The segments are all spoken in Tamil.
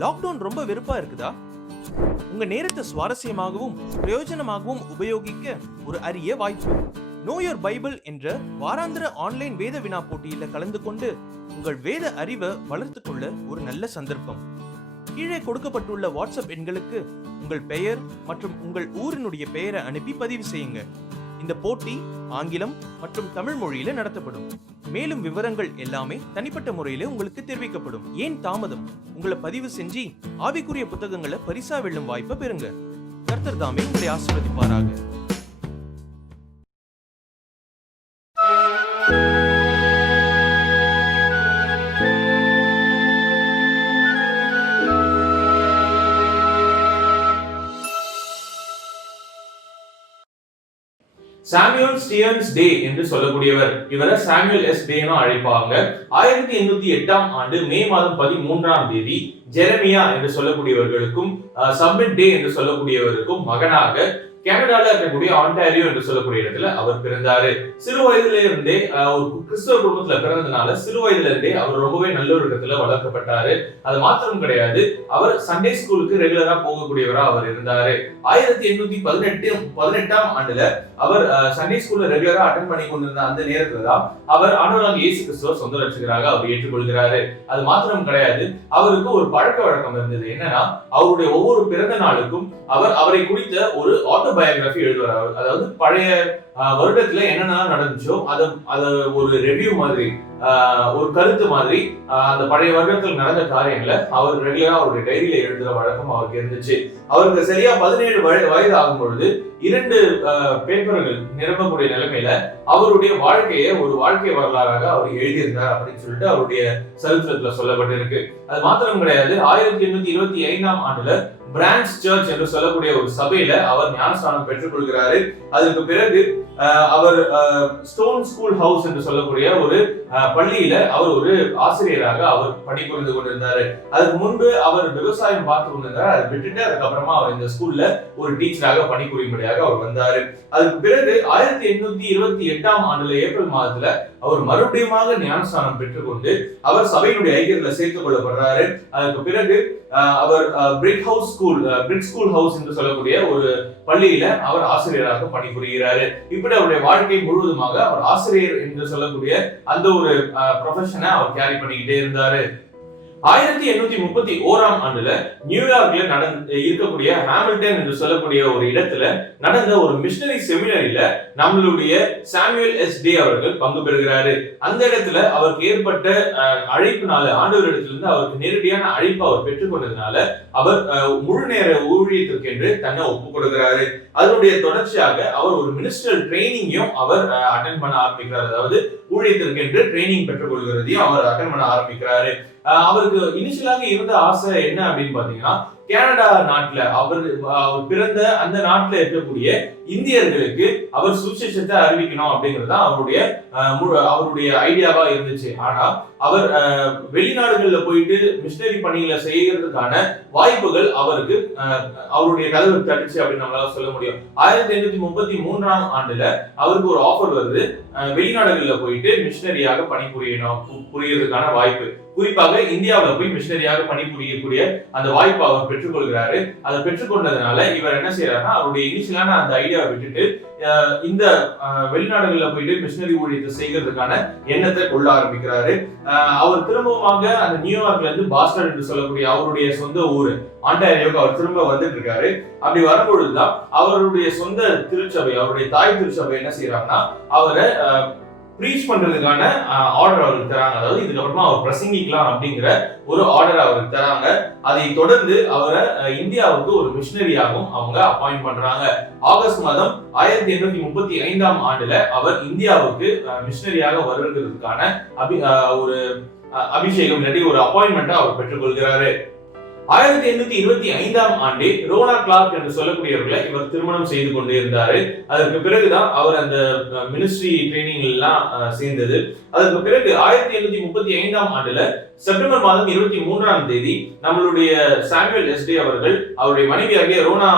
லாக்டவுன் ரொம்ப வெறுப்பா இருக்குதா? உங்க நேரத்தை சுவாரஸ்யமாகவும் பிரயோஜனமாகவும் உபயோகிக்க ஒரு அரிய வாய்ப்பு. நோ யோர் பைபிள் என்ற வாராந்திர ஆன்லைன் வேத வினா போட்டியில கலந்து கொண்டு உங்கள் வேத அறிவை வளர்த்துக் கொள்ள ஒரு நல்ல சந்தர்ப்பம். கீழே கொடுக்கப்பட்டுள்ள வாட்ஸ்அப் எண்களுக்கு உங்கள் பெயர் மற்றும் உங்கள் ஊரினுடைய பெயரை அனுப்பி பதிவு செய்யுங்க. இந்த போட்டி ஆங்கிலம் மற்றும் தமிழ் மொழியில நடத்தப்படும். மேலும் விவரங்கள் எல்லாமே தனிப்பட்ட முறையில உங்களுக்கு தெரிவிக்கப்படும். ஏன் தாமதம்? உங்களை பதிவு செஞ்சு ஆவிக்குரிய புத்தகங்களை பரிசா வெல்லும் வாய்ப்பை பெறுங்க. கர்த்தர் தாமே உங்களை ஆசீர்வதிப்பாராக. சாமுவேல் ஸ்டீவன்ஸ் டே என்று சொல்லக்கூடியவர். இவரை சாமுவேல் எஸ் டேன்னு அழைப்பாங்க. 1808ஆம் ஆண்டு மே மாதம் 13ஆம் தேதி ஜெரமியா என்று சொல்லக்கூடியவர்களுக்கும் சப்மிட் டே என்று சொல்லக்கூடியவருக்கும் மகனாக கனடால இருக்கக்கூடிய ஆன்டாரியோ என்று சொல்லக்கூடிய இடத்துல அவர் பிறந்தாரு. சிறு வயதுல இருந்தே ஒரு கிறிஸ்தவ குடும்பத்துல பிறந்ததுனால சிறு வயதுல இருந்தே அவர் ரொம்பவே நல்ல ஒரு இடத்துல வளர்க்கப்பட்டாரு. அது மாத்திரம் கிடையாது, அவர் சண்டே ஸ்கூலுக்கு ரெகுலரா போகக்கூடியவரா அவர் இருந்தாரு. 1818ஆம் ஆண்டுல அவர் சண்டே ஸ்கூல்ல ரெகுலரா அட்டெண்ட் பண்ணி கொண்டிருந்த அந்த நேரத்துல தான் அவர் ஆண்டவராகிய இயேசு கிறிஸ்துவை சொந்த ரட்சகராக அவர் ஏற்றுக்கொள்கிறாரு. அது மாத்திரம் கிடையாது, அவருக்கு ஒரு பழக்க வழக்கம் இருந்தது. என்னன்னா, அவருடைய ஒவ்வொரு பிறந்த நாளுக்கும் அவரை குறித்த ஒரு ஆட்டோபயோகிராஃபி எழுதுவார். அதாவது பழைய வருடத்துல என்னென்ன நடந்துச்சோ அத ஒரு ரிவ்யூ மாதிரி, ஒரு கருத்து மாதிரி அந்த பழைய வருடத்தில் நடந்த காரியங்களை அவர் ரெகுலரா அவருடைய டைரியில எழுதுற வழக்கம் அவருக்கு இருந்துச்சு. அவருக்கு சரியா 17 வயது ஆகும் பொழுது 2 பேப்பர்கள் நிரப்பக்கூடிய நிலைமையில அவருடைய வாழ்க்கையை ஒரு வாழ்க்கை வரலாறாக அவர் எழுதியிருந்தார் அப்படின்னு சொல்லிட்டு அவருடைய சரித்திரத்துல சொல்லப்பட்டிருக்கு. அது மாத்திரம் கிடையாது, 1825ஆம் ஆண்டுல பிரான்ச் சர்ச் என்று சொல்லக்கூடிய ஒரு சபையில அவர் ஞானஸ்நானம் பெற்றுக் கொள்கிறாரு. அதற்கு பிறகு அவர் ஸ்டோன் ஸ்கூல் ஹவுஸ் என்று சொல்லக்கூடிய ஒரு பள்ளியில அவர் ஒரு ஆசிரியராக அவர் பணிபுரிந்து கொண்டிருந்தாரு. அதுக்கு முன்பு அவர் விவசாயம் பார்த்து கொண்டிருந்தார். அதை விட்டுட்டு அதுக்கப்புறமா அவர் இந்த ஸ்கூல்ல ஒரு டீச்சராக பணிபுரியும்படியாக அவர் வந்தாரு. அதுக்கு பிறகு 1828ஆம் ஆண்டுல ஏப்ரல் மாதத்துல அவர் மறுபடியும் ஞானஸ்நானம் பெற்றுக்கொண்டு அவர் சபையினுடைய ஐக்கியத்துல சேர்த்துக் கொள்ளப்படுறாரு. அதுக்கு பிறகு அவர் பிரிக் ஸ்கூல் ஹவுஸ் என்று சொல்லக்கூடிய ஒரு பள்ளியில அவர் ஆசிரியராக பணிபுரிகிறாரு. இப்படி அவருடைய வாழ்க்கை முழுவதுமாக அவர் ஆசிரியர் என்று சொல்லக்கூடிய அந்த ஒரு ப்ரொஃபஷனை அவர் கேரி பண்ணிக்கிட்டே இருந்தாரு. 1831ஆம் ஆண்டுல நியூயார்க்ல இருக்கக்கூடிய ஹாமில்டன் என்று சொல்லக்கூடிய ஒரு இடத்துல நடந்த ஒரு மிஷனரி செமினரியில நம்மளுடைய சாமுவேல் எஸ் டே அவர்கள் பங்கு பெறுகிறாரு. அந்த இடத்துல அவருக்கு ஏற்பட்ட அழைப்பினால, ஆண்டவரிடத்திலிருந்து அவருக்கு நேரடியான அழைப்பு அவர் பெற்றுக் கொண்டதுனால அவர் முழு நேர ஊழியத்திற்கு என்று தன்னை ஒப்புக் கொடுக்கிறாரு. அதனுடைய தொடர்ச்சியாக அவர் ஒரு மினிஸ்ட்ரியல் ட்ரைனிங்கையும் அவர் அட்டென்ட் பண்ண ஆரம்பிக்கிறார். அதாவது ஊழியத்திற்கு என்று ட்ரைனிங் பெற்றுக் கொள்கிறதையும் அவர் அட்டென்ட் பண்ண ஆரம்பிக்கிறாரு. அவருக்கு இனிஷியலாக இருந்த ஆசை என்ன அப்படின்னு பாத்தீங்கன்னா, கனடா நாட்டுல அவர் பிறந்த அந்த நாட்டுல இருக்கக்கூடிய இந்தியர்களுக்கு அவர் சுவிசேஷத்தை அறிவிக்கணும் அப்படிங்கிறது தான் அவருடைய ஐடியாவா இருந்துச்சு. ஆனா அவர் வெளிநாடுகள்ல போயிட்டு மிஷனரி பணிகளை செய்யறதுக்கான வாய்ப்புகள் அவருக்கு அவருடைய கதவு தட்டுச்சு அப்படின்னு நம்மளால சொல்ல முடியும். 1833ஆம் ஆண்டுல அவருக்கு ஒரு ஆஃபர் வருது, வெளிநாடுகள்ல போயிட்டு மிஷனரியாக புரியறதுக்கான வாய்ப்பு. குறிப்பாக இந்தியாவில போய் மிஷனரியாக பணிபுரியக்கூடிய அந்த வாய்ப்பை அவர் பெற்றுக்கொள்கிறாரு. அதை பெற்றுக்கொண்டதுனால இவர் என்ன செய்யறாருன்னா, அவருடைய இனிஷியலான அந்த ஐடியாவை விட்டுட்டு இந்த வெளிநாடுகள்ல போயிட்டு மிஷனரி ஊழியத்தை செய்கிறதுக்கான எண்ணத்தை கொள்ள ஆரம்பிக்கிறாரு. அவர் திரும்பவுமாக அந்த நியூயார்க்ல இருந்து பாஸ்டன் என்று சொல்லக்கூடிய அவருடைய சொந்த ஊரு ஆன்டாரியோக்கு அவர் திரும்ப வந்துட்டு இருக்காரு. அப்படி வரும்பொழுதுதான் அவருடைய சொந்த திருச்சபை, அவருடைய தாய் திருச்சபை என்ன செய்யறாங்கன்னா, அவரை ப்ரீச் பண்றதுக்கான ஆர்டர் அவருக்கு தராங்க. அதாவது இதுக்கப்புறமா அவர் பிரசங்கிக்கலாம் அப்படிங்கிற ஒரு ஆர்டர் அவருக்கு தராங்க. அதை தொடர்ந்து அவரை இந்தியாவுக்கு ஒரு மிஷனரியாகவும் அவங்க அப்பாயிண்ட் பண்றாங்க. ஆகஸ்ட் மாதம் 1835ஆம் ஆண்டுல அவர் இந்தியாவுக்கு மிஷனரியாக வருவதற்கான ஒரு அபிஷேகம் இல்லாட்டி ஒரு அப்பாயின்மெண்ட்டை அவர் பெற்றுக்கொள்கிறாரு. 1825ஆம் ஆண்டே ரோனா கிளார்க் என்று சொல்லக்கூடியவர்களை இவர் திருமணம் செய்து கொண்டே இருந்தாரு. அதற்கு பிறகுதான் அவர் அந்த மினிஸ்ட்ரி ட்ரைனிங் எல்லாம் சேர்ந்தது. அதற்கு பிறகு 1835ஆம் ஆண்டுல செப்டம்பர் மாதம் 23ஆம் தேதி நம்மளுடைய சாமுவேல் எஸ்டே அவர்கள் அவருடைய மனைவியாகிய ரோனா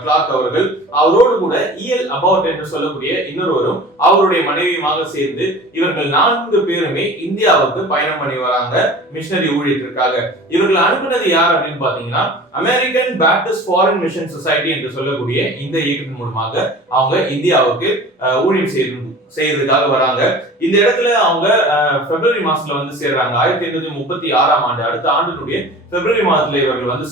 கிளார்க் அவர்கள் அவரோடு கூட இஎல் அபாட் என்று சொல்லக்கூடிய இன்னொருவரும் அவருடைய மனைவியுமாக சேர்ந்து இவர்கள் 4 பேருமே இந்தியாவுக்கு பயணம் பண்ணி வராங்க மிஷனரி ஊழியத்திற்காக. இவர்கள் அனுப்பினது யார் அப்படின்னு பாத்தீங்கன்னா American Baptist foreign mission society என்று சொல்லக்கூடிய இந்த இயக்கத்தின் மூலமாக அவங்க இந்தியாவுக்கு ஊழியம் செய்யறதுக்காக வராங்க. இந்த இடத்துல அவங்க பிப்ரவரி மாசத்துல வந்து சேர்றாங்க. 1836ஆம் ஆண்டு, அடுத்த ஆண்டினுடைய பிப்ரவரி மாதத்துல இவர்கள் வந்து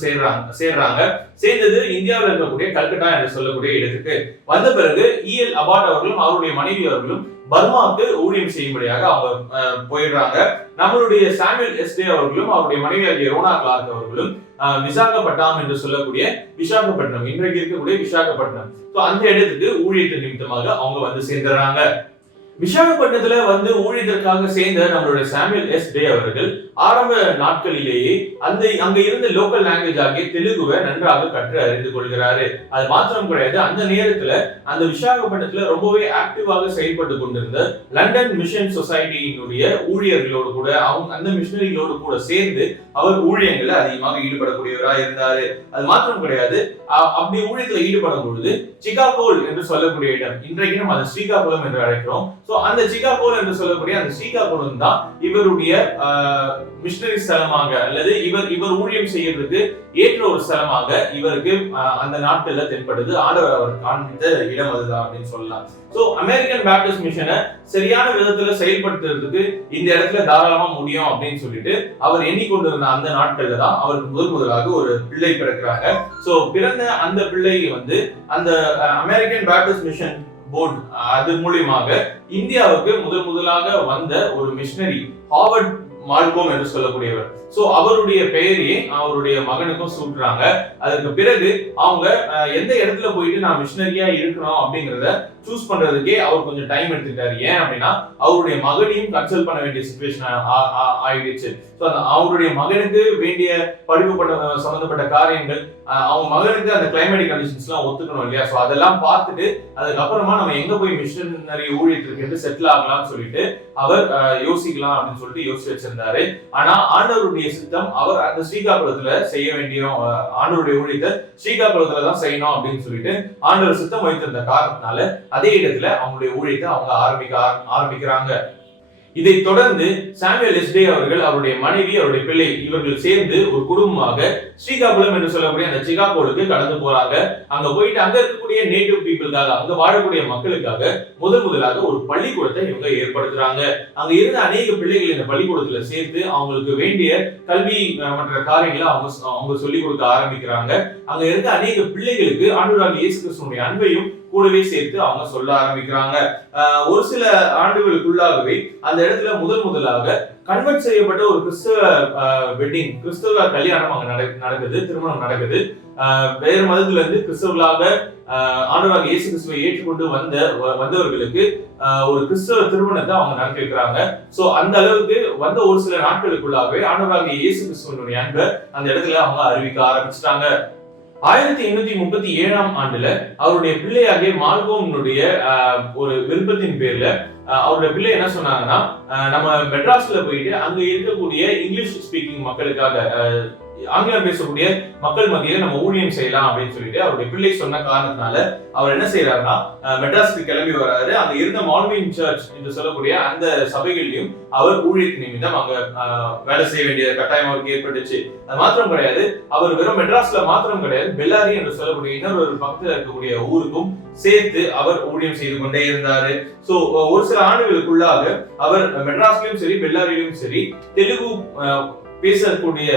சேர்றாங்க. சேர்ந்தது இந்தியாவில் இருக்கக்கூடிய கல்கட்டா என்று சொல்லக்கூடிய இடத்துக்கு. வந்த பிறகு இஎல் அபாட் அவர்களும் அவருடைய மனைவி அவர்களும் பர்மாவுக்கு ஊழியம் செய்யும்படியாக அவங்க போயிடுறாங்க. நம்மளுடைய சாமுவேல் எஸ்டே அவர்களும் அவருடைய மனைவியாகிய ரோனா கிளார்க் அவர்களும் விசாகப்பட்டினம் என்று சொல்லக்கூடிய விசாகப்பட்டினம், இன்றைக்கு இருக்கக்கூடிய விசாகப்பட்டினம், அந்த இடத்துக்கு ஊழியத்தின் நிமித்தமாக அவங்க வந்து சேர்ந்துறாங்க. விசாகப்பட்டினத்துல வந்து ஊழியத்திற்காக சேர்ந்த நம்மளுடைய சாமுவேல் எஸ் டே அவர்கள் ஆரம்ப நாட்களிலேயே அங்க இருந்த லோக்கல் லாங்குவேஜ் ஆகிய தெலுங்குவை நன்றாக கற்று அறிந்து கொள்கிறாரு. அது மாத்திரம் கிடையாது, அந்த நேரத்துல அந்த விசாகப்பட்டினத்துல ரொம்பவே ஆக்டிவாக செயல்பட்டு கொண்டிருந்த லண்டன் மிஷன் சொசைட்டியினுடைய ஊழியர்களோடு கூட அந்த மிஷனரிகளோடு கூட சேர்ந்து அவர் ஊழியங்கள்ல அதிகமாக ஈடுபடக்கூடியவராக இருந்தாரு. அது மாத்திரம் கிடையாது, அப்படி ஊழியத்துல ஈடுபடும் பொழுது சிகாகோல் என்று சொல்லக்கூடிய இடம், இன்றைக்கு நம்ம அதை ஸ்ரீகாகுளம் என்று அழைக்கிறோம். அந்த சிகாகோல் என்று சொல்லக்கூடிய அந்த ஸ்ரீகாகுளம் தான் இவருடைய மிஷனரி ஸ்தலமாக அல்லது இவர் ஊழியம் செய்யறதுக்கு ஏற்ற ஒரு ஸ்தலமாக இவருக்கு அந்த நாட்கள்ல தென்படுது. ஆண்டவர் அவர் காண்பித்த இடம் அதுதான் அப்படின்னு சொல்லலாம். சோ அமெரிக்கன் பேப்டிஸ்ட் மிஷனை சரியான விதத்துல செயல்படுத்துறதுக்கு இந்த இடத்துல தாராளமா முடியும் அப்படின்னு சொல்லிட்டு அவர் எண்ணிக்கொண்டிருந்த அந்த நாட்கள்ல தான் அவருக்கு முதலாக ஒரு பிள்ளை பிறக்கிறாங்க. சோ பிறந்த அந்த பிள்ளை வந்து அந்த அமெரிக்கன் பேப்டிஸ்ட் மிஷன் போர்டு அது மூலியமாக இந்தியாவுக்கு முதலாக வந்த ஒரு மிஷனரி ஹார்வர்ட் மால்கோம் என்று சொல்லக்கூடியவர். சோ அவருடைய பெயரையே அவருடைய மகனுக்கும் சூட்டுறாங்க. அதுக்கு பிறகு அவங்க எந்த இடத்துல போயிட்டு நான் மிஷனரியா இருக்கணும் அப்படிங்கறத சூஸ் பண்றதுக்கே அவர் கொஞ்சம் டைம் எடுத்துக்கிட்டாரு. ஏன் அப்படின்னா அவருடைய மகனையும் கன்சல்ட் பண்ண வேண்டிய சிச்சுவேஷன் ஆயிடுச்சு. அவருடைய மகனுக்கு வேண்டிய படிப்பு சம்பந்தப்பட்ட காரியங்கள், அவங்க மகனுக்கு அந்த கிளைமேட்டிக் கண்டிஷன்ஸ் எல்லாம் ஒத்துக்கணும் இல்லையா? சோ அதெல்லாம் பார்த்துட்டு அதுக்கப்புறமா நம்ம எங்க போய் மிஷனரி ஊழியத்திற்கு செட்டில் ஆகலாம்னு சொல்லிட்டு அவர் யோசிக்கலாம் அப்படின்னு சொல்லிட்டு யோசிச்சு வச்சிருந்தாரு. ஆனா ஆண்டவருடைய சித்தம் அவர் அந்த ஸ்ரீகாகுளத்துல செய்ய வேண்டிய ஆண்டவருடைய ஊழியத்தை ஸ்ரீகாகுளத்துல தான் செய்யணும் அப்படின்னு சொல்லிட்டு ஆண்டவர் சித்தம் வைத்திருந்த காரணத்தினால அதே இடத்துல அவங்களுடைய ஊழியத்தை அவங்க ஆரம்பிக்கிறாங்க. இதை தொடர்ந்து சாமுவேல் எஸ் டே அவர்கள் அவருடைய மனைவி அவருடைய பிள்ளை இவர்கள் சேர்ந்து ஒரு குடும்பமாக ஸ்ரீகாகுளம் என்று சொல்லக்கூடிய அந்த சிகாகோலுக்கு கடந்து போறாங்க. அங்க போயிட்டு அங்க இருக்கக்கூடிய நேட்டிவ் பீப்புளுக்காக, அங்க வாழக்கூடிய மக்களுக்காக முதலாக ஒரு பள்ளிக்கூடத்தை இவங்க ஏற்படுத்துறாங்க. அங்க இருந்த அநேக பிள்ளைகள் இந்த பள்ளிக்கூடத்துல சேர்த்து அவங்களுக்கு வேண்டிய கல்வி மற்ற காரியங்களை அவங்க சொல்லிக் கொடுக்க ஆரம்பிக்கிறாங்க. அங்க இருந்த அநேக பிள்ளைகளுக்கு ஆண்டவராகிய இயேசு கிறிஸ்துவின் அன்பையும் கூடவே சேர்த்து அவங்க சொல்ல ஆரம்பிக்கிறாங்க. ஒரு சில ஆண்டுகளுக்குள்ளாகவே அந்த இடத்துல முதலாக கன்வெர்ட் செய்யப்பட்ட ஒரு கிறிஸ்தவ கல்யாணம் அங்க நடக்குது, திருமணம் நடக்குது. வேறு மதத்துல இருந்து கிறிஸ்தவர்களாக ஆண்டவராகிய இயேசு கிறிஸ்துவை ஏற்றுக்கொண்டு வந்தவர்களுக்கு ஒரு கிறிஸ்தவ திருமணத்தை அவங்க நடத்தி வைக்கிறாங்க. சோ அந்த அளவுக்கு வந்த ஒரு சில நாட்களுக்குள்ளாகவே ஆண்டவராகிய இயேசு கிறிஸ்துவினுடைய அன்பை அந்த இடத்துல அவங்க அறிவிக்க ஆரம்பிச்சிட்டாங்க. 1837ஆம் ஆண்டுல அவருடைய பிள்ளையாகிய மால்கோம்னுடைய ஒரு விருப்பத்தின் பேர்ல அவருடைய பிள்ளை என்ன சொன்னாங்கன்னா, நம்ம மெட்ராஸ்ல போயிட்டு அங்க இருக்கக்கூடிய இங்கிலீஷ் ஸ்பீக்கிங் மக்களுக்காக, ஆங்கிலம் பேசக்கூடிய மக்கள் மத்தியில நம்ம ஊழியம் செய்யலாம் அப்படின்னு சொல்லிட்டு அவருடைய பிள்ளை சொன்ன காரணத்தினால அவர் என்ன செய்யறாருன்னா மெட்ராஸ்க்கு கிளம்பி வராரு. அங்க இருந்த மால்வின் சர்ச் என்று சொல்லக்கூடிய அந்த சபைகளிலும் அவர் ஊழியத்தின் நிமித்தம் அங்க வேலை செய்ய வேண்டிய கட்டாயம் அவருக்கு ஏற்பட்டுச்சு. அது மாத்திரம் கிடையாது, அவர் வெறும் மெட்ராஸ்ல மாத்திரம் கிடையாது, பெல்லாரி என்று சொல்லக்கூடிய இன்னொரு பக்கத்துல இருக்கக்கூடிய ஊருக்கும் சேர்த்து அவர் ஊழியம் செய்து கொண்டே இருந்தாரு. சோ ஒரு சில ஆண்டுகளுக்குள்ளாக அவர் மெட்ராஸ்லயும் சரி பெல்லாரியிலும் சரி தெலுங்கு பேசக்கூடிய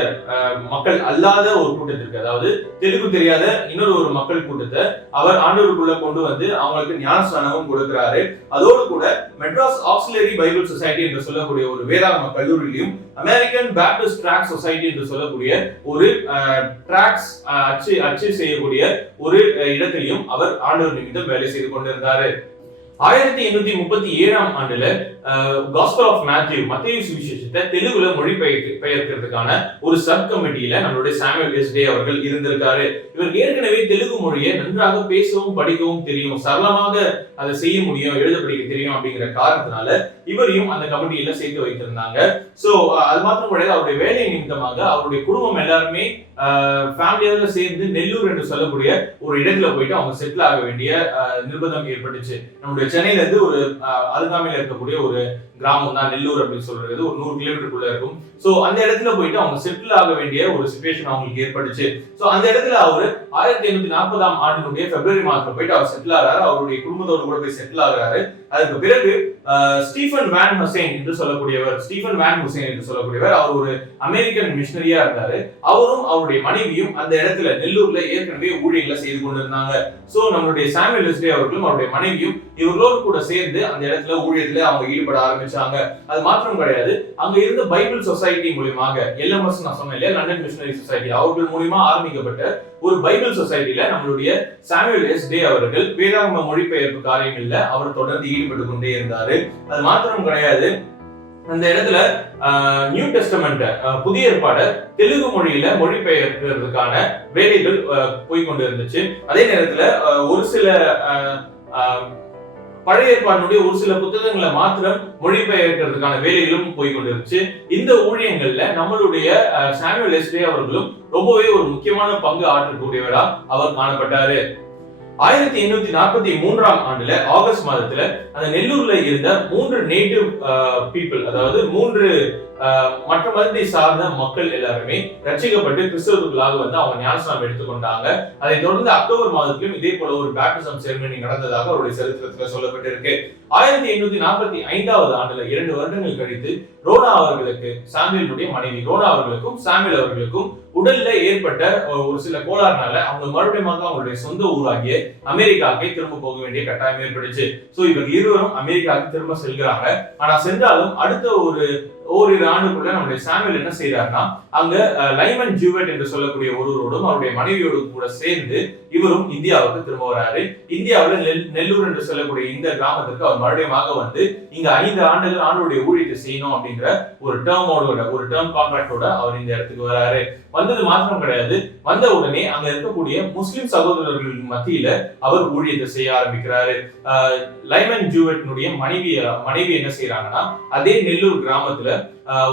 மக்கள் அல்லாத ஒரு கூட்டத்திற்கு, அதாவது தெலுங்கு தெரியாத இன்னொரு மக்கள் கூட்டத்தை அவர் ஆண்டவருக்குள்ள கொண்டு வந்து அவங்களுக்கு ஞானஸ்நானமும் கொடுக்கிறாரு. அதோடு கூட மெட்ராஸ் ஆக்சிலரி பைபிள் சொசைட்டி என்று சொல்லக்கூடிய ஒரு வேதாகம கல்லூரியிலும் அமெரிக்கன் பேப்டிஸ்ட் ட்ராக் சொசைட்டி என்று சொல்லக்கூடிய ஒரு ட்ராக்ஸ் அச்சு செய்யக்கூடிய ஒரு இடத்திலையும் அவர் ஆண்டவர் நிமித்தம் வேலை செய்து கொண்டிருந்தாரு. 1837ஆம் ஆண்டுல காஸ்பல் ஆஃப் மேத்யூ மத்தேயு சுவிசேஷத்தை தெலுங்குல மொழிபெயர்க்கிறதுக்கான ஒரு சப் கமிட்டியில நம்மளுடைய சாமுவேல் எஸ் டே அவர்கள் இருந்திருக்காரு. இவருக்கு ஏற்கனவே தெலுங்கு மொழியை நன்றாக பேசவும் படிக்கவும் தெரியும், சரளமாக அதை செய்ய முடியும், எழுத படிக்க தெரியும் அப்படிங்கிற காரணத்தினால இவரையும் அந்த கமிட்டியில சேர்த்து வைத்திருந்தாங்க. சோ அது மாத்திரம் கிடையாது, அவருடைய வேலை நிமித்தமாக அவருடைய குடும்பம் எல்லாருமே ஃபேமிலியோட சேர்ந்து நெல்லூர் என்று சொல்லக்கூடிய ஒரு இடத்துல போயிட்டு அவங்க செட்டில் ஆக வேண்டிய நிர்பந்தம் ஏற்பட்டுச்சு. நம்முடைய சென்னையில இருந்து ஒரு அருகாமையில இருக்கக்கூடிய ஒரு கிராமம் தான் நெல்லூர் அப்படின்னு சொல்றது, ஒரு 100 கிலோமீட்டருக்குள்ள இருக்கும். சோ அந்த இடத்துல போயிட்டு அவங்க செட்டில் ஆக வேண்டிய ஒரு சிச்சுவேஷன் அவங்களுக்கு ஏற்பட்டுச்சு. சோ அந்த இடத்துல அவரு 1840ஆம் ஆண்டினுடைய பிப்ரவரி மாதத்துல போயிட்டு அவர் செட்டில் ஆகிறாரு. அவருடைய குடும்பத்தோடு கூட போய் செட்டில் ஆகிறாரு. அதுக்கு பிறகு ஸ்டீஃபன் வேன் ஹுசைன் என்று சொல்லக்கூடியவர் அவர் ஒரு அமெரிக்கன் மிஷனரியா இருந்தாரு. அவரும் அவருடைய மனைவியும் அந்த இடத்துல நெல்லூர்ல ஏற்கனவே ஊழியர்களை செய்து கொண்டிருந்தாங்க. சோ நம்மளுடைய சாமுவேல் எஸ் டே அவர்களும் அவருடைய மனைவியும் இவர்களோடு கூட சேர்ந்து அந்த இடத்துல ஊழியத்துல அவங்க ஈடுபட ஆரம்பிச்சாங்க. அது மாத்திரம் கிடையாது, அங்க இருந்த பைபிள் சொசைட்டி மூலமாக LMS நான் சொன்னேன் இல்லையா, லண்டன் மிஷனரி சொசைட்டி, அவர்கள் மூலமா ஆரம்பிக்கப்பட்ட ஒரு பைபிள் சொசைட்டில நம்மளுடைய சாமுவேல் எஸ் டே அவர்கள் வேதாகம மொழிபெயர்ப்பு காரியங்கள்ல அவர் தொடர்ந்து ஈடுபட்டு கொண்டே இருந்தாரு. அது மாத்திரம் கிடையாது, அந்த இடத்துல நியூ டெஸ்டமெண்ட் புதிய ஏற்பாடு தெலுங்கு மொழியில மொழிபெயர்க்கிறதுக்கான வேலைகள் போய்கொண்டு இருந்துச்சு. அதே நேரத்துல ஒரு சில பழைய ஏற்பாடுடைய ஒரு சில புத்தகங்களை மாத்திரம் மொழிபெயர்க்கிறதுக்கான வேலைகளும் போய்கொண்டிருச்சு. இந்த ஊழியங்கள்ல நம்மளுடைய சாமுவேல் எஸ் டே அவர்களும் ரொம்பவே ஒரு முக்கியமான பங்கு ஆற்றக்கூடியவரா அவர் காணப்பட்டாரு. 1843ஆம் ஆண்டுல ஆகஸ்ட் மாதத்துல அந்த நெல்லூர்ல இருந்த 3 நேட்டிவ் பீப்புள், அதாவது 3 மற்ற மதத்தை சார்ந்த மக்கள் எல்லாருமே ரட்சிக்கப்பட்டு கிறிஸ்தவர்களாக வந்து அவங்க ஞானஸ்நானம் எடுத்துக்கொண்டாங்க. அதை தொடர்ந்து அக்டோபர் மாதத்திலும் இதே போல ஒரு பேப்டிசம் செரிமனி நடந்ததாக அவருடைய சரித்திரத்துல சொல்லப்பட்டிருக்கு. 1845ஆவது ஆண்டுல 2 வருடங்கள் கழித்து ரோனா அவர்களுக்கு, சாமுவேலுடைய மனைவி ரோனா அவர்களுக்கும் சாமுவேல் அவர்களுக்கும் உடல்ல ஏற்பட்ட ஒரு சில கோளாறுனால அவங்க மறுபடியும் அவங்களுடைய சொந்த ஊராகிய அமெரிக்காவுக்கு திரும்ப போக வேண்டிய கட்டாயம் ஏற்பட்டுச்சு. சோ இவங்க இருவரும் அமெரிக்காவுக்கு திரும்ப செல்கிறாங்க. ஆனா சென்றாலும் அடுத்த ஓரிரு ஆண்டுக்குள்ள நம்முடைய சாமுவேல் என்ன செய்யறாருன்னா, அங்க லைமன் ஜூவெட் என்று சொல்லக்கூடிய ஒருவரோடும் அவருடைய மனைவியோடும் கூட சேர்ந்து இவரும் இந்தியாவுக்கு திரும்ப வராரு. இந்தியாவில் நெல்லூர் என்று சொல்லக்கூடிய இந்த கிராமத்திற்கு அவர் மறுபடியும் வந்து இங்க 5 ஆண்டுகள் ஆண்டுடைய ஊழியத்தை செய்யணும் அப்படிங்கிற ஒரு டேர்ம் கான்ட்ராக்டோட அவர் இந்த இடத்துக்கு வராரு. வந்தது மாத்திரம் கிடையாது, வந்த உடனே அங்க இருக்கக்கூடிய முஸ்லிம் சகோதரர்கள் மத்தியில அவர் ஊழியத்தை செய்ய ஆரம்பிக்கிறாரு. லைமன் ஜூவெட்னுடைய மனைவி என்ன செய்யறாங்கன்னா, அதே நெல்லூர் கிராமத்துல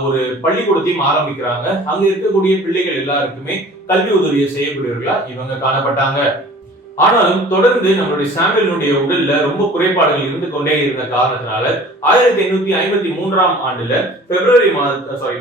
ஒரு பள்ளிக்கூடத்தையும் ஆரம்பிக்கிறாங்க. அங்க இருக்கக்கூடிய பிள்ளைகள் எல்லாருக்குமே கல்வி உதவியை செய்யக்கூடியவர்களா இவங்க காணப்பட்டாங்க. ஆனாலும் தொடர்ந்து நம்மளுடைய சாமுவேலுடைய உடல்ல ரொம்ப குறைபாடுகள் இருந்து கொண்டே இருந்த காரணத்தினால 1853ஆம் ஆண்டுல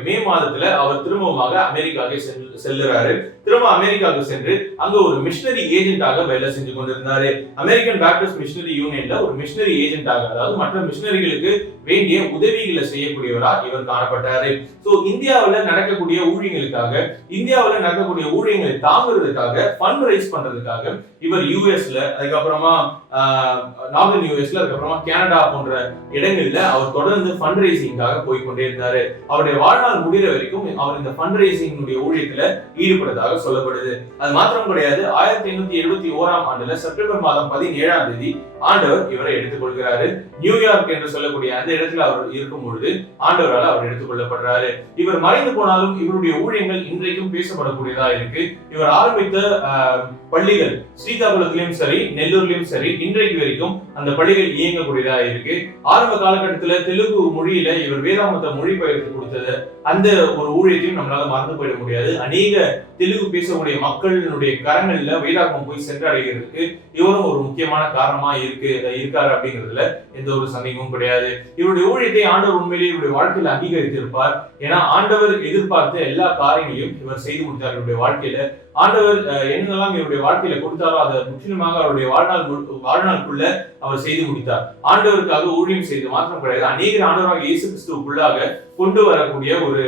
மே மாதத்துல அவர் திரும்பமாக அமெரிக்காவுக்கு செல்லுறாரு. திரும்ப அமெரிக்காவுக்கு சென்று அங்க ஒரு மிஷனரி ஏஜென்டாக வேலை செஞ்சு கொண்டிருந்தாரு. அமெரிக்கன் பேப்டிஸ்ட் மிஷனரி யூனியன்ல ஒரு மிஷனரி ஏஜென்டாக, அதாவது மற்ற மிஷனரிகளுக்கு வேண்டிய உதவிகளை செய்யக்கூடியவரா இவர் காணப்பட்டாரு. சோ இந்தியாவில் நடக்கக்கூடிய ஊழியங்களுக்காக, இந்தியாவில் நடக்கக்கூடிய ஊழியங்களை தாங்குறதுக்காக, ஃபண்ட் ரைஸ் பண்றதுக்காக இவர் யூஎஸ்ல, அதுக்கப்புறமா நார்தன் யூஎஸ்ல, அதுக்கப்புறமா கனடா போன்ற இடங்கள்ல அவர் தொடர்ந்து ஃபண்ட் ரைசிங்காக போய்கொண்டே இருந்தாரு. அவருடைய வாழ்நாள் முடிகிற வரைக்கும் அவர் இந்த ஃபண்ட் ரைசிங் ஊழியத்துல ஈடுபட்டதாக சொல்லப்படுது. அது மாத்திரம் கிடையாது, 1871ஆம் ஆண்டுல செப்டம்பர் மாதம் 17ஆம் தேதி ஆண்டவர் இவரை எடுத்துக் கொள்கிறாரு. நியூயார்க் என்று சொல்லக்கூடிய அந்த இடத்துல அவர் இருக்கும் பொழுது ஆண்டவரால் அவர் எடுத்துக் கொள்ளப்படுறாரு. இவர் மறைந்து போனாலும் இவருடைய ஊழியங்கள் இன்றைக்கும் பேசப்படக்கூடியதா இருக்கு. இவர் ஆரம்பித்த பள்ளிகள் ஸ்ரீகாகுளத்திலும் சரி, நெல்லூர்லயும் சரி, இன்றைக்கு வரைக்கும் அந்த பள்ளிகள் இயங்கக்கூடியதா இருக்கு. ஆரம்ப காலகட்டத்துல தெலுங்கு மொழியில இவர் வேதாகமத்தை மொழிபெயர்த்து கொடுத்தது, அந்த ஒரு ஊழியத்தையும் நம்மளால மறந்து போயிட முடியாது. அநேக தெலுங்கு பேசக்கூடிய மக்களுடைய கரங்கள்ல வேதாகமம் போய் சென்றடைகிறதுக்கு இவரும் ஒரு முக்கியமான காரணமா இருக்காரு அப்படிங்கிறதுல எந்த ஒரு சந்தேகமும் கிடையாது. இவருடைய ஊழியத்தை ஆண்டவர் உண்மையிலேயே இவருடைய வாழ்க்கையில அங்கீகரித்திருப்பார். ஏன்னா ஆண்டவர் எதிர்பார்த்த எல்லா காரியங்களையும் இவர் செய்து முடித்தார். இவருடைய வாழ்க்கையில ஆண்டவர் என்னெல்லாம் இவருடைய வாழ்க்கையில கொடுத்தாரோ அதை முற்றிலுமாக அவருடைய வாழ்நாளுக்குள்ள அவர் செய்து முடித்தார். ஆண்டவருக்காக ஊழியம் செய்து மாத்திரம் கிடையாது, அநேக ஆண்டவராக இயேசு கிறிஸ்துவுக்குள்ளாக கொண்டு வரக்கூடிய ஒரு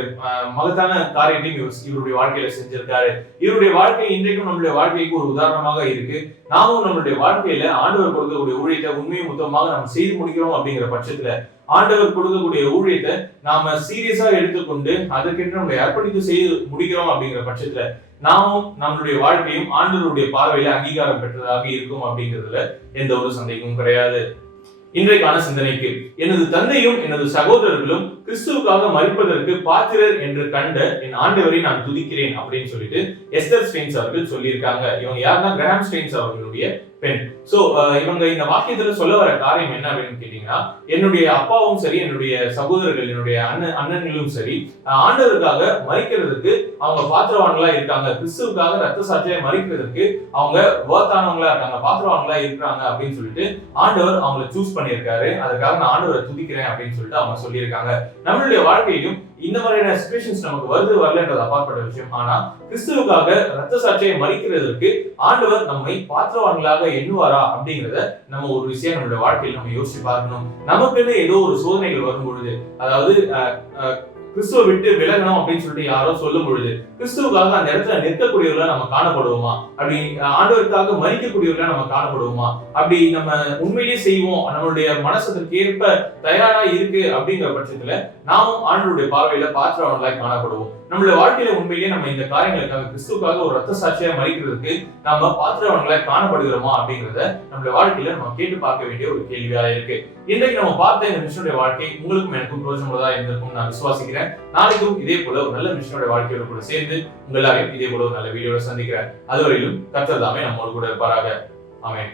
மகத்தான காரியத்தையும் இவருடைய வாழ்க்கையில செஞ்சிருக்காரு. இவருடைய வாழ்க்கை இன்றைக்கும் நம்மளுடைய வாழ்க்கைக்கு ஒரு உதாரணமாக இருக்கு. நாமும் நம்மளுடைய வாழ்க்கையில ஆண்டவர் கொடுக்கக்கூடிய ஊழியத்தை உண்மையும் மொத்தமாக நம்ம செய்து முடிக்கிறோம் அப்படிங்கிற பட்சத்துல, ஆண்டவர் கொடுக்கக்கூடிய ஊழியத்தை நாம சீரியஸா எடுத்துக்கொண்டு அதற்கென்று நம்மளை அர்ப்பணித்து செய்து முடிக்கிறோம் அப்படிங்கிற பட்சத்துல நாமும் நம்மளுடைய வாழ்க்கையும் ஆண்டவருடைய பார்வையில அங்கீகாரம் பெற்றதாக இருக்கும் அப்படிங்கிறதுல எந்த ஒரு சந்தேகமும் கிடையாது. இன்றைக்கான சிந்தனைக்கு, எனது தந்தையும் எனது சகோதரர்களும் கிறிஸ்துவுக்காக மரிப்பதற்கு பாத்திரர் என்று கண்ட என் ஆண்டவரை நான் துதிக்கிறேன் அப்படின்னு சொல்லிட்டு எஸ்தர் ஸ்டெயின்ஸ் அவர்கள் சொல்லியிருக்காங்க. இவங்க யாருன்னா கிரஹாம் ஸ்டெயின்ஸ் அவர்களுடைய பெண். சோ இவங்க இந்த வாக்கியத்துல சொல்ல வர காரியம் என்ன அப்படின்னு கேட்டீங்கன்னா, என்னுடைய அப்பாவும் சரி, என்னுடைய சகோதரர்கள், என்னுடைய அண்ணன்களும் சரி, ஆண்டவருக்காக மரிக்கிறதுக்கு அவங்க பாத்திரவான்களா இருக்காங்க, கிறிஸ்துவுக்காக ரத்த சாட்சியை மரிக்கிறதுக்கு அவங்க வர்த்தானவங்களா இருக்காங்க, பாத்திரவான்களா இருக்கிறாங்க அப்படின்னு சொல்லிட்டு ஆண்டவர் அவங்களை சூஸ் பண்ணியிருக்காரு. அதுக்காக நான் ஆண்டவரை துதிக்கிறேன் அப்படின்னு சொல்லிட்டு அவங்க சொல்லியிருக்காங்க. நம்மளுடைய வாழ்க்கையிலும் இந்த மாதிரியான சிச்சுவேஷன்ஸ் நமக்கு வருது வரலன்றது அப்பாற்பட்ட விஷயம். ஆனா கிறிஸ்துவுக்காக ரத்த சாட்சியை மரிக்கிறதற்கு ஆண்டவர் நம்மை பாத்திரவான்களாக எண்ணுவாரா அப்படிங்கறத நம்ம ஒரு விஷயம் நம்மளுடைய வாழ்க்கையில் நம்ம யோசிச்சு பார்க்கணும். நமக்குன்னு ஏதோ ஒரு சோதனைகள் வரும் பொழுது, அதாவது கிறிஸ்துவ விட்டு விலகணும் அப்படின்னு சொல்லிட்டு யாரோ சொல்லும் பொழுது, கிறிஸ்துவுக்காக அந்த இடத்துல நிற்கக்கூடியவர்களா நம்ம காணப்படுவோமா? அப்படி ஆண்டவருக்காக மரிக்கக்கூடியவர்களா நம்ம காணப்படுவோமா? அப்படி நம்ம உண்மையிலேயே செய்வோம், நம்மளுடைய மனசுக்கு ஏற்ப தயாரா இருக்கு அப்படிங்கிற பட்சத்துல நாமும் ஆண்டவருடைய பார்வையில பாத்திரவர்களாய் காணப்படுவோம். நம்மளுடைய வாழ்க்கையில உண்மையிலேயே நம்ம இந்த காரியங்களுக்காக கிறிஸ்துவுக்காக ஒரு ரத்த சாட்சியா மரிக்கிறதுக்கு நாம பாத்திரவர்களாய் காணப்படுகிறோமா அப்படிங்கறத நம்மளுடைய வாழ்க்கையில நம்ம கேட்டு பார்க்க வேண்டிய ஒரு கேள்வியா இருக்கு. இன்றைக்கு நம்ம பார்த்த இந்த மிஷனுடைய வாழ்க்கை உங்களுக்கும் எனக்கும் பிரோஜனமுள்ளதா இருந்திருக்கும் நான் விசுவாசிக்கிறேன். நாளைக்கும் இதே போல ஒரு நல்ல மிஷனுடைய வாழ்க்கையோட கூட சேர்ந்து உங்க எல்லாரையும் இதே போல ஒரு நல்ல வீடியோட சந்திக்கிறேன். அதுவரையிலும் கர்த்தர் தாமே நம்மோடு கூட இருப்பாராக. ஆமென்.